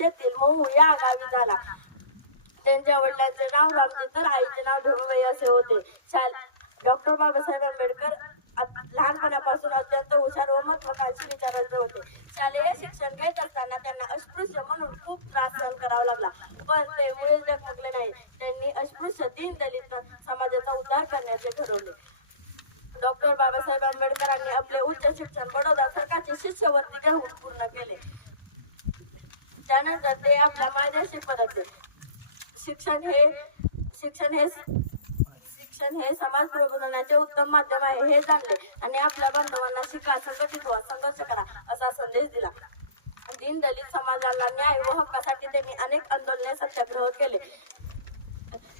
शेतील महू या गावी झाला. त्यांच्या वडिलांचे नाव रामजी तर आईचे नाव धनुबाई असे होते. डॉक्टर बाबासाहेब आंबेडकर लहानपणापासून अत्यंत हुशार व महत्वाकांक्षी विचारांचे होते. शालेय शिक्षण घेत असताना त्यांना अस्पृश्य म्हणून खूप त्रास सहन करावा लागला, पण ते मुळीच डगमगले नाही. त्यांनी अस्पृश्य दलित समाजाचा उद्धार करण्याचे ठरवले. डॉक्टर बाबासाहेब आंबेडकरांनी आपले उच्च शिक्षण बडोदा सरकारची शिष्यवृत्ती घेऊन पूर्ण केले. त्यानंतर ते आपल्या मायदेशी परतले. शिक्षण हे समाज प्रबोधनाचे उत्तम माध्यम आहे हे जाणले आणि आपल्या बांधवांना शिका, संघटित व्हा, संघर्ष करा असा संदेश दिला. दलित समाजाला न्याय व हक्कासाठी त्यांनी अनेक आंदोलने सत्याग्रह केले.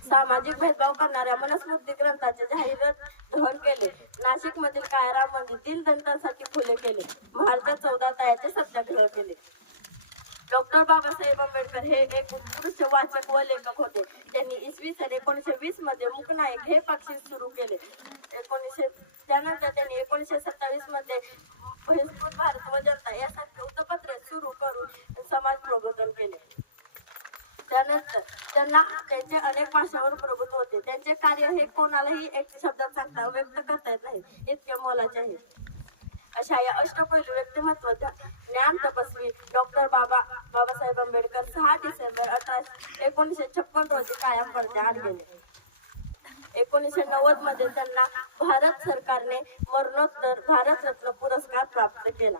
सामाजिक भेदभाव करणाऱ्या मनुस्मृती ग्रंथाचे जाहीर दहन केले. नाशिक मधील काळाराम मंदिर दलितांसाठी खुले केले. महाराष्ट्रात 14 तायाचे सत्याग्रह केले. डॉक्टर बाबासाहेब आंबेडकर हे एक उत्कृष्ट वाचक व लेखक होते. त्यांनी इसवी सन 1920 मध्ये मूकनायक हे पक्षी सुरू केले. त्यानंतर त्यांनी 1927 मध्ये बहिष्कृत भारत व जनता यासारखे वृत्तपत्रे सुरू करून समाज प्रबोधन केले. त्यानंतर त्यांना त्यांचे अनेक भाषावर प्रभुत्व होते. त्यांचे कार्य हे कोणालाही एक शब्दात सांगता व्यक्त करता येत नाही इतके मोलाचे आहे. अशा या अष्टपैलू व्यक्तिमत्व ज्ञान तपस्वी डॉक्टर बाबासाहेब आंबेडकर 6 डिसेंबर 1956 रोजी कायम पडद्याआड गेले. 1990 मध्ये त्यांना भारत सरकारने मरणोत्तर भारतरत्न पुरस्कार प्राप्त केला.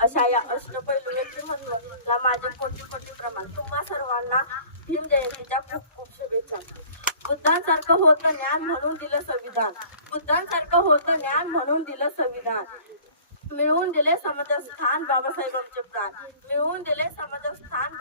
अशा या अष्टपैलू व्यक्तिमत्वाला माझे कोटी प्रमाण. तुम्हा सर्वांना भीम जयंतीच्या खूप खूप शुभेच्छा. बुद्धांसारखं होतं ज्ञान म्हणून दिलं संविधान. बुद्धांसारखं होतं ज्ञान म्हणून दिलं संविधान. मिळवून दिले समाजात स्थान बाबासाहेबांचे प्राण. मिळवून दिले समाजात स्थान